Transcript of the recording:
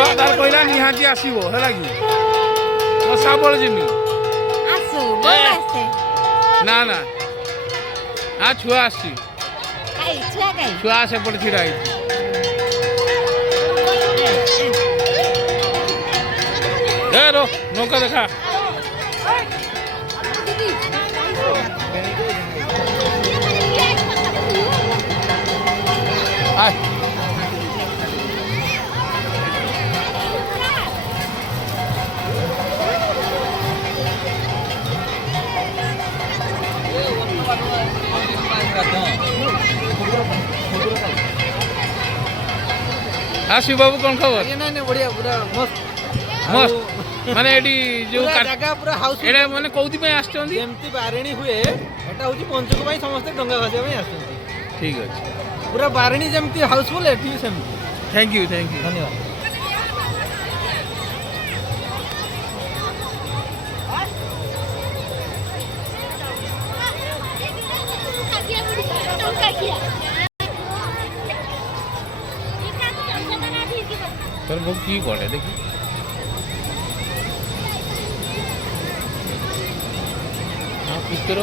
छुआ तार कहला निहाती आसीबो हैला कि तो साबळ जिमी आसु बोल आसे ना ना आ छुआ आसी काई छुआ से पड़ छिड़ा आई ए रो नौका देखा आय शिव बाबू कौन खबर नहीं बढ़िया पूरा मस्त मस्त माने एडी जो जगह पूरा हाउस एडा माने कोउदी पे आछचंदी जेमती बारिणी हुए एटा होची पंचक पई समस्त डंगा भासिया पई आछंती ठीक अछि पूरा बारिणी जेमती हाउसफुल एठी सेमती थैंक यू धन्यवाद তোর বউ কি করে দেখি পুত্র